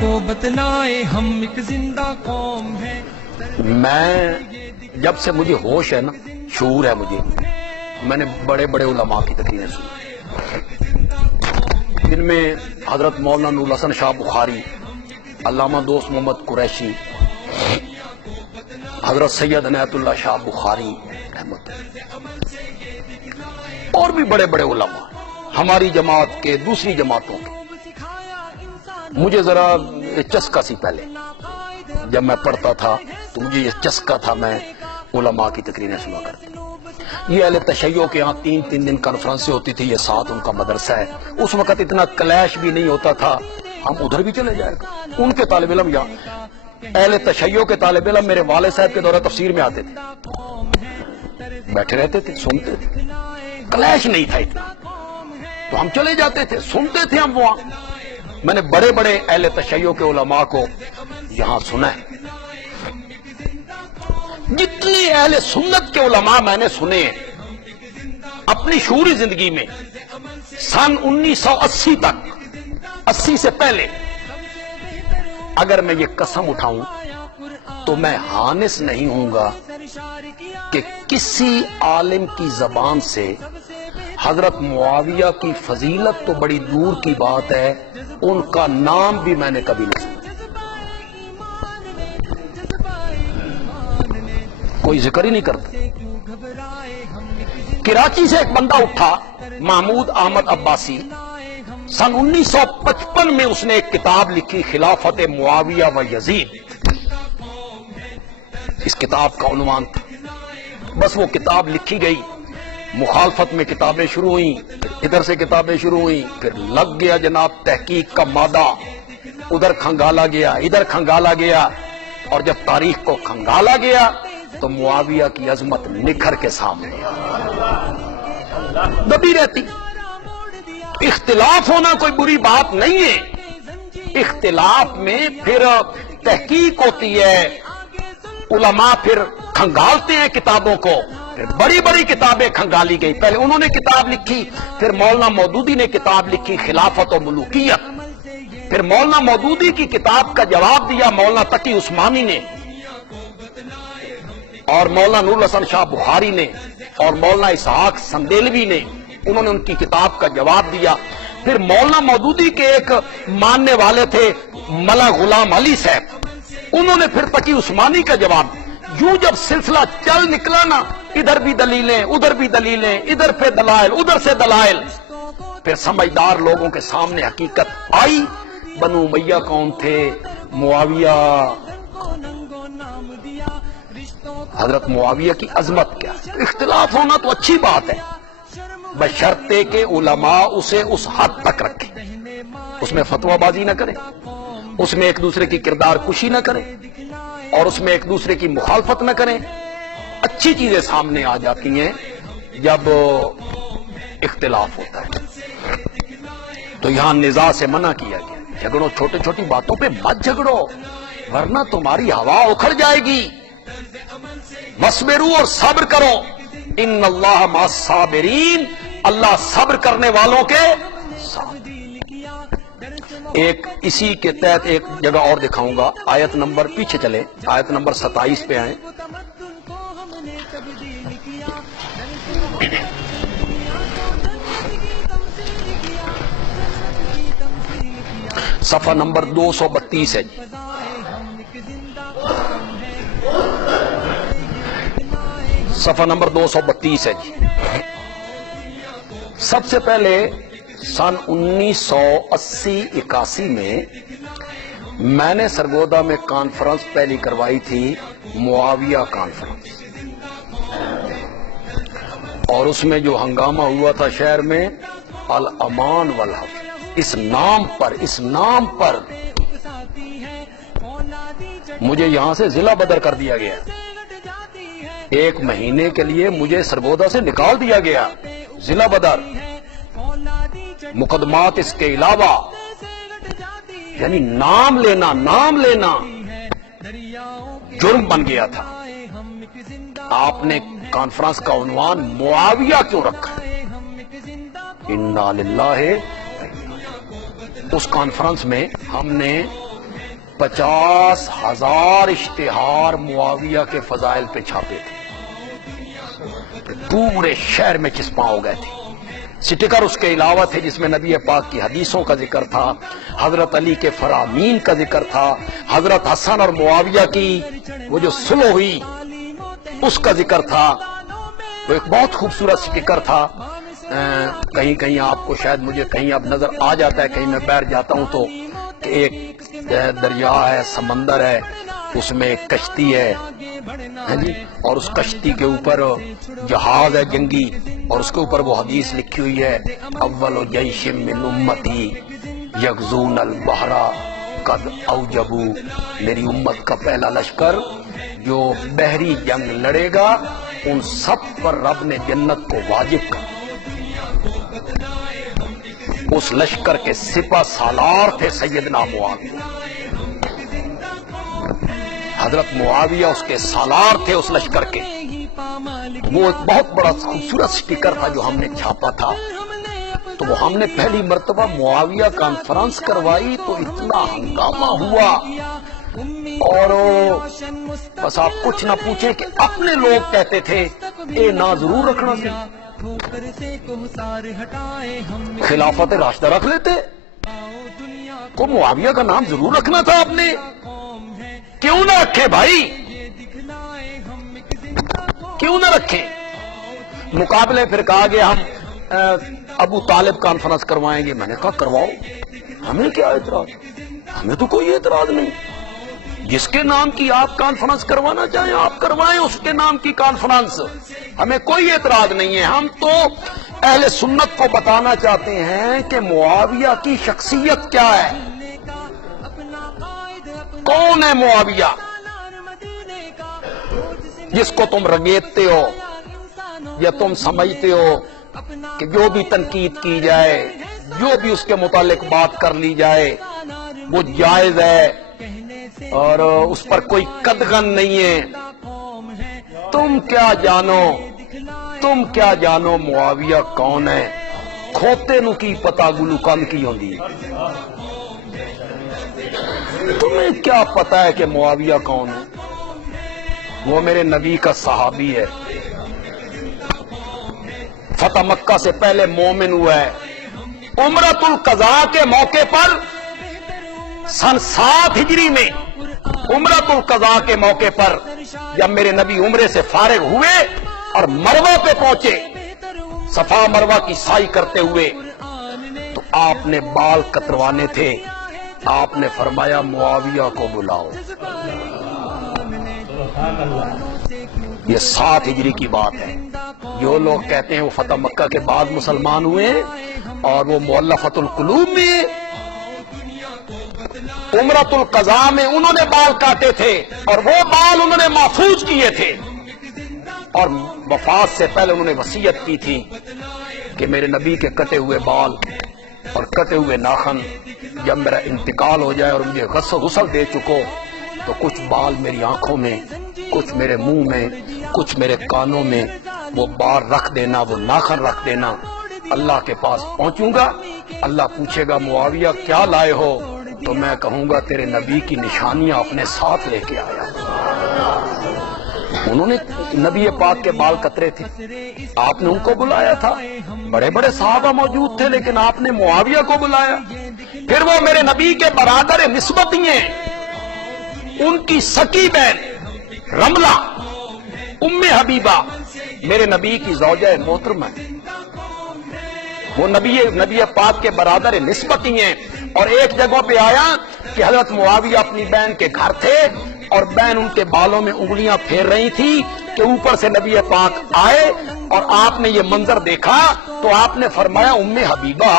کو بتلائے ہم ایک زندہ قوم ہے. میں جب سے مجھے ہوش ہے نا، شعور ہے مجھے، میں نے بڑے بڑے علماء کی تقریریں سنی، جن میں حضرت مولانا نور الحسن شاہ بخاری، علامہ دوست محمد قریشی، حضرت سید عنایت اللہ شاہ بخاری رحمت اللہ، اور بھی بڑے بڑے علماء ہماری جماعت کے، دوسری جماعتوں کے. مجھے ذرا چسکا سی پہلے جب میں پڑھتا تھا تو مجھے یہ چسکا تھا، میں علماء کی تقریریں سنا کرتا. یہ اہل تشیع کے یہاں 3 دن کانفرنسیں ہوتی تھی، یہ ساتھ ان کا مدرسہ ہے. اس وقت اتنا کلیش بھی نہیں ہوتا تھا، ہم ادھر بھی چلے جائے گا. ان کے طالب علم یہاں، اہل تشیع کے طالب علم میرے والد صاحب کے دورہ تفسیر میں آتے تھے، بیٹھے رہتے تھے، سنتے تھے، کلیش نہیں تھا اتنا، تو ہم چلے جاتے تھے، سنتے تھے ہم وہاں. میں نے بڑے بڑے اہل تشیع کے علماء کو یہاں سنا ہے. جتنی اہل سنت کے علماء میں نے سنے اپنی شعوری زندگی میں سن 1980 تک، 80 سے پہلے، اگر میں یہ قسم اٹھاؤں تو میں حانس نہیں ہوں گا کہ کسی عالم کی زبان سے حضرت معاویہ کی فضیلت تو بڑی دور کی بات ہے، ان کا نام بھی میں نے کبھی نہیں سنا. کوئی ذکر ہی نہیں کرتا. کراچی سے ایک بندہ اٹھا، محمود احمد عباسی، سن 1955 میں اس نے ایک کتاب لکھی، خلافت معاویہ و یزید. اس کتاب کا عنوان تھا. بس وہ کتاب لکھی گئی، مخالفت میں کتابیں شروع ہوئیں، ادھر سے کتابیں شروع ہوئیں، پھر لگ گیا جناب تحقیق کا مادہ، ادھر کھنگالا گیا، ادھر کھنگالا گیا، اور جب تاریخ کو کھنگالا گیا تو معاویہ کی عظمت نکھر کے سامنے دبی رہتی. اختلاف ہونا کوئی بری بات نہیں ہے، اختلاف میں پھر تحقیق ہوتی ہے، علماء پھر کھنگالتے ہیں کتابوں کو. پھر بڑی بڑی کتابیں کھنگالی گئی. پہلے انہوں نے کتاب لکھی، پھر مولانا مودودی نے کتاب لکھی خلافت و ملوکیت. پھر مولانا مودودی کی کتاب کا جواب دیا مولانا تقی عثمانی نے، اور مولانا نور الحسن شاہ بخاری نے، اور مولانا اسحاق سندیلوی نے، انہوں نے ان کی کتاب کا جواب دیا. پھر مولانا مودودی کے ایک ماننے والے تھے ملا غلام علی صاحب، انہوں نے پھر تقی عثمانی کا جواب. یوں جب سلسلہ چل نکلا نا، ادھر بھی دلیلیں، ادھر بھی دلیلیں، ادھر پہ دلائل، ادھر سے دلائل، پھر سمجھدار لوگوں کے سامنے حقیقت آئی. بنو امیہ کون تھے، معاویہ، حضرت معاویہ کی عظمت کیا. اختلاف ہونا تو اچھی بات ہے، بشرطے کہ علماء اسے اس حد تک رکھیں، اس میں فتویٰ بازی نہ کریں، اس میں ایک دوسرے کی کردار کشی نہ کریں، اور اس میں ایک دوسرے کی مخالفت نہ کریں. اچھی چیزیں سامنے آ جاتی ہیں جب اختلاف ہوتا ہے. تو یہاں نزاع سے منع کیا گیا، جھگڑو، چھوٹی چھوٹی باتوں پہ مت جھگڑو ورنہ تمہاری ہوا اکھڑ جائے گی. وَاصْبِرُوا، اور صبر کرو، ان اللہ مع الصابرین، اللہ صبر کرنے والوں کے ساتھ. ایک اسی کے تحت ایک جگہ اور دکھاؤں گا، آیت نمبر، پیچھے چلے، آیت نمبر 27 پہ آئیں. صفحہ نمبر 232 ہے جی. صفحہ نمبر 232 ہے جی. سب سے پہلے سن 1980-81 میں نے سرگودا میں کانفرنس پہلی کروائی تھی، معاویہ کانفرنس، اور اس میں جو ہنگامہ ہوا تھا شہر میں، الامان والحق، اس نام پر مجھے یہاں سے ضلع بدر کر دیا گیا. 1 مہینے کے لیے مجھے سرگودا سے نکال دیا گیا، ضلع بدر، مقدمات اس کے علاوہ. یعنی نام لینا جرم بن گیا تھا. آپ نے کانفرنس کا عنوان معاویہ کیوں رکھا؟ انا للہ. اس کانفرنس میں ہم نے 50,000 اشتہار معاویہ کے فضائل پہ چھاپے تھے، پورے شہر میں چسپاں ہو گئے تھے۔ سٹیکر اس کے علاوہ تھے جس میں نبی پاک کی حدیثوں کا ذکر تھا، حضرت علی کے فرامین کا ذکر تھا، حضرت حسن اور معاویہ کی وہ جو صلح ہوئی اس کا ذکر تھا۔ وہ ایک بہت خوبصورت سٹیکر تھا، کہیں کہیں آپ کو شاید مجھے کہیں اب نظر آ جاتا ہے، کہیں میں بیٹھ جاتا ہوں تو کہ ایک دریا ہے، سمندر ہے، اس میں ایک کشتی ہے جی، اور اس کشتی کے اوپر جہاز ہے جنگی، اور اس کے اوپر وہ حدیث لکھی ہوئی ہے، اول جیش من امتی یغزون البحر قد اوجبو، میری امت کا پہلا لشکر جو بحری جنگ لڑے گا ان سب پر رب نے جنت کو واجب کر۔ اس لشکر کے سپہ سالار تھے سیدنا معاویہ، حضرت معاویہ اس کے سالار تھے اس لشکر کے۔ وہ ایک بہت بڑا خوبصورت سٹیکر تھا جو ہم نے چھاپا تھا، تو وہ ہم نے پہلی مرتبہ معاویہ کانفرنس کروائی تو اتنا ہنگامہ ہوا، اور بس آپ کچھ نہ پوچھیں کہ اپنے لوگ کہتے تھے اے نا ضرور رکھنا تھی، خلافت راشدہ رکھ لیتے، کو معاویہ کا نام ضرور رکھنا تھا آپ نے، کیوں نہ رکھے بھائی، کیوں نہ رکھیں؟ مقابلے پھر کہا گیا ہم ابو طالب کانفرنس کروائیں گے، میں نے کہا کرواؤ، ہمیں کیا اعتراض، ہمیں تو کوئی اعتراض نہیں، جس کے نام کی آپ کانفرنس کروانا چاہیں آپ کروائیں اس کے نام کی کانفرنس، ہمیں کوئی اعتراض نہیں ہے۔ ہم تو اہل سنت کو بتانا چاہتے ہیں کہ معاویہ کی شخصیت کیا ہے، کون ہے معاویہ جس کو تم رگیدتے ہو یا تم سمجھتے ہو کہ جو بھی تنقید کی جائے، جو بھی اس کے متعلق بات کر لی جائے وہ جائز ہے اور اس پر کوئی قدغن نہیں ہے۔ تم کیا جانو معاویہ کون ہے، کھوتے نو کی پتا گلو کن کی ہوندی، تمہیں کیا پتا ہے کہ معاویہ کون ہے؟ وہ میرے نبی کا صحابی ہے، فتح مکہ سے پہلے مومن ہوا ہے، عمرۃ القضاء کے موقع پر سن 7 ہجری میں عمرۃ القضاء کے موقع پر جب میرے نبی عمرے سے فارغ ہوئے اور مروہ پہ پہنچے صفا مروہ کی سعی کرتے ہوئے، تو آپ نے بال کتروانے تھے، آپ نے فرمایا معاویہ کو بلاؤ۔ یہ 7 ہجری کی بات ہے۔ جو لوگ کہتے ہیں وہ فتح مکہ کے بعد مسلمان ہوئے اور وہ مؤلفۃ القلوب میں عمرۃ القضاء میں انہوں نے بال کاٹے تھے اور وہ بال انہوں نے محفوظ کیے تھے، اور وفات سے پہلے انہوں نے وصیت کی تھی کہ میرے نبی کے کٹے ہوئے بال اور کٹے ہوئے ناخن جب میرا انتقال ہو جائے اور مجھے غسل دے چکو تو کچھ بال میری آنکھوں میں، کچھ میرے منہ میں، کچھ میرے کانوں میں، وہ بال رکھ دینا، وہ ناخن رکھ دینا۔ اللہ کے پاس پہنچوں گا، اللہ پوچھے گا معاویہ کیا لائے ہو، تو میں کہوں گا تیرے نبی کی نشانیاں اپنے ساتھ لے کے آیا۔ انہوں نے نبی پاک کے بال کترے تھے، آپ نے ان کو بلایا تھا، بڑے بڑے صحابہ موجود تھے لیکن آپ نے معاویہ کو بلایا۔ پھر وہ میرے نبی کے برادر نسبت ہی ہیں، ان کی سکی بہن رملہ ام حبیبہ میرے نبی کی زوجہ محترمہ ہے، وہ نبی پاک کے برادر نسبت ہی ہیں۔ اور ایک جگہ پہ آیا کہ حضرت معاویہ اپنی بہن کے گھر تھے اور بہن ان کے بالوں میں انگلیاں پھیر رہی تھی کہ اوپر سے نبی پاک آئے اور آپ نے یہ منظر دیکھا تو آپ نے فرمایا ام حبیبہ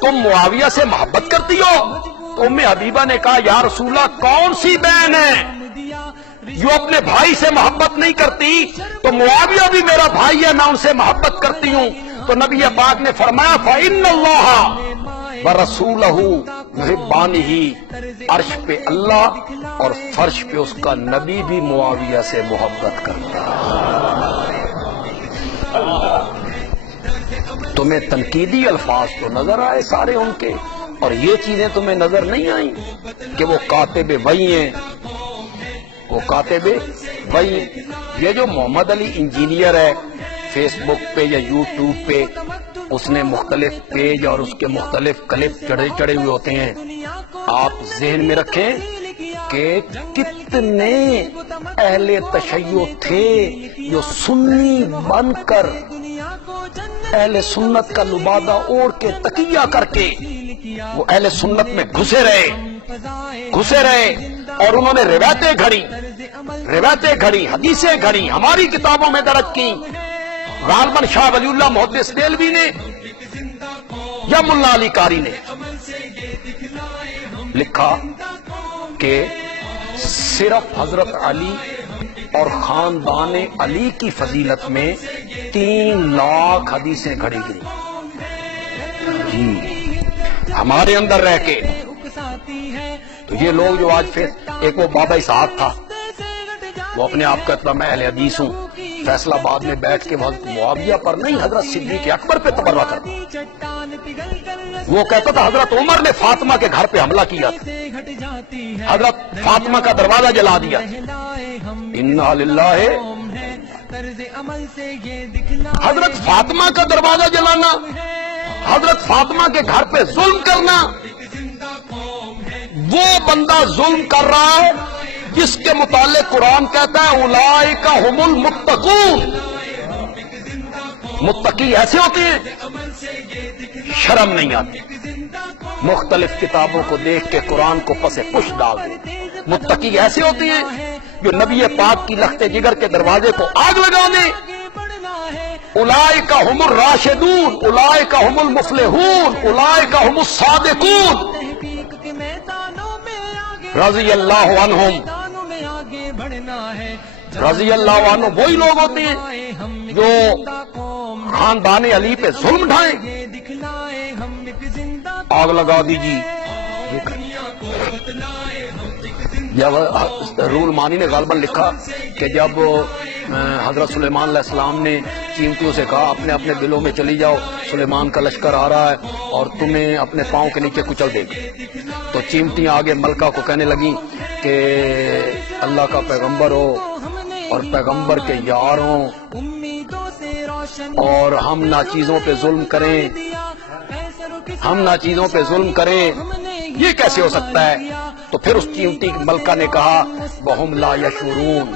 تم معاویہ سے محبت کرتی ہو؟ تو ام حبیبہ نے کہا یا رسول اللہ کون سی بہن ہے جو اپنے بھائی سے محبت نہیں کرتی؟ تو معاویہ بھی میرا بھائی ہے، میں ان سے محبت کرتی ہوں۔ تو نبی پاک نے فرمایا فَإِنَّ اللَّهَ وَرَسُولَهُ يُحِبَّانِهِ، عرش پہ اللہ اور فرش پہ اس کا نبی بھی معاویہ سے محبت کرتا ہے۔ تمہیں تنقیدی الفاظ تو نظر آئے سارے ان کے، اور یہ چیزیں تمہیں نظر نہیں آئیں کہ وہ کاتب وحی ہیں، وہ کاتب وحی. یہ جو محمد علی انجینئر ہے فیس بک پہ یا یوٹیوب پہ، اس نے مختلف پیج اور اس کے مختلف کلپ چڑھے ہوئے ہوتے ہیں. آپ ذہن میں رکھیں کہ کتنے اہل تشیع تھے جو سنی بن کر اہل سنت کا لبادہ اوڑھ کے تکیہ کر کے وہ اہل سنت میں گھسے رہے اور انہوں نے روایتیں گھڑی، حدیثیں گھڑی، ہماری کتابوں میں درج کی. غالباً شاہ ولی اللہ محدث دہلوی نے یا ملا علی قاری نے لکھا کہ صرف حضرت علی اور خاندان علی کی فضیلت میں 3 لاکھ حدیثیں گھڑی گئی. ہمارے اندر رہ کے تو یہ لوگ جو آج ایک وہ بابا اسحاق تھا، وہ اپنے آپ کہتا میں اہل حدیث ہوں، فیصلہ آباد میں بیٹھ کے حضرت معاویہ پر نہیں حضرت صدیق اکبر پہ تبرہ کرتا. وہ کہتا تھا حضرت عمر نے فاطمہ کے گھر پہ حملہ کیا تھا، حضرت فاطمہ کا دروازہ جلا دیا. انا للہ. حضرت فاطمہ کا دروازہ جلانا، حضرت فاطمہ کے گھر پہ ظلم کرنا، وہ بندہ ظلم کر رہا ہے جس کے متعلق قرآن کہتا ہے اولئک ھم المتقون. متقی ایسے ہوتے ہیں شرم نہیں آتی، مختلف کتابوں کو دیکھ کے قرآن کو پس پش ڈال دیں. متقی ایسے ہوتے ہیں جو نبی پاک کی لخت جگر کے دروازے کو آگ لگا دیں. اولئک ھم الراشدون، اولئک ھم المفلحون، اولئک ھم الصادقون رضی اللہ عنہم. رضی اللہ عنہ وہی لوگ ہوتے ہیں جو خاندان علی پہ ظلم ڈھائیں. آگ لگا دیجیے. جب رول مانی نے غالباً لکھا کہ جب حضرت سلیمان علیہ السلام نے چیمٹیوں سے کہا اپنے اپنے دلوں میں چلی جاؤ، سلیمان کا لشکر آ رہا ہے اور تمہیں اپنے پاؤں کے نیچے کچل دے گا، تو چیمٹیاں آگے ملکہ کو کہنے لگیں کہ اللہ کا پیغمبر ہو اور پیغمبر کے یار ہوں اور ہم ناچیزوں پہ ظلم کریں، ہم ناچیزوں پہ ظلم کریں، یہ کیسے ہو سکتا ہے؟ تو پھر اس چیمٹی ملکہ نے کہا وَهُمْ لَا يَشْعُرُونَ،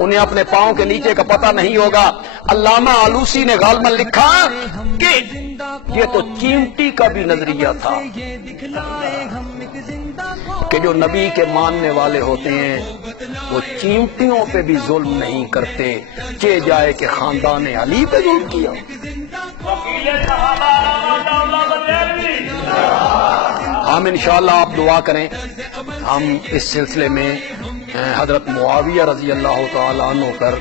انہیں اپنے پاؤں کے نیچے کا پتہ نہیں ہوگا. علامہ آلوسی نے غالباً لکھا کہ یہ تو چیمٹی کا بھی نظریہ تھا کہ جو نبی کے ماننے والے ہوتے ہیں وہ چیمٹیوں پہ بھی ظلم نہیں کرتے، چہ جائے کہ خاندان علی پہ ظلم کیا. ہم انشاءاللہ آپ دعا کریں، ہم اس سلسلے میں حضرت معاویہ رضی اللہ تعالیٰ عنہ پر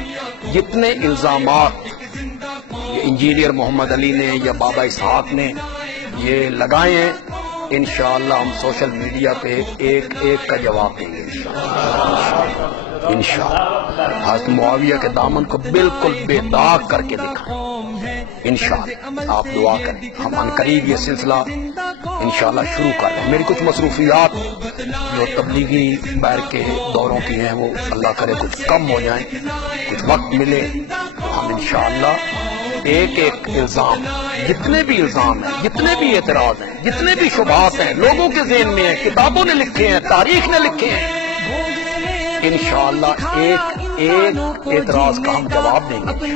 جتنے الزامات یہ انجینئر محمد علی نے یا بابا اسحاق نے یہ لگائے ہیں، انشاءاللہ ہم سوشل میڈیا پہ ایک ایک کا جواب دیں گے انشاءاللہ. حضرت معاویہ کے دامن کو بالکل بے داغ کر کے دکھائیں انشاءاللہ. آپ دعا کریں، ہم عنقریب یہ سلسلہ انشاءاللہ شروع کر رہے ہیں. میری کچھ مصروفیات جو تبلیغی بیر کے دوروں کی ہیں وہ اللہ کرے کچھ کم ہو جائیں، کچھ وقت ملے، ہم انشاءاللہ ایک ایک الزام، جتنے بھی الزام ہیں، جتنے بھی اعتراض ہیں، جتنے بھی شبہات ہیں لوگوں کے ذہن میں ہیں، کتابوں نے لکھے ہیں، تاریخ نے لکھے ہیں، انشاءاللہ ایک ایک اعتراض کا ہم جواب دیں گے.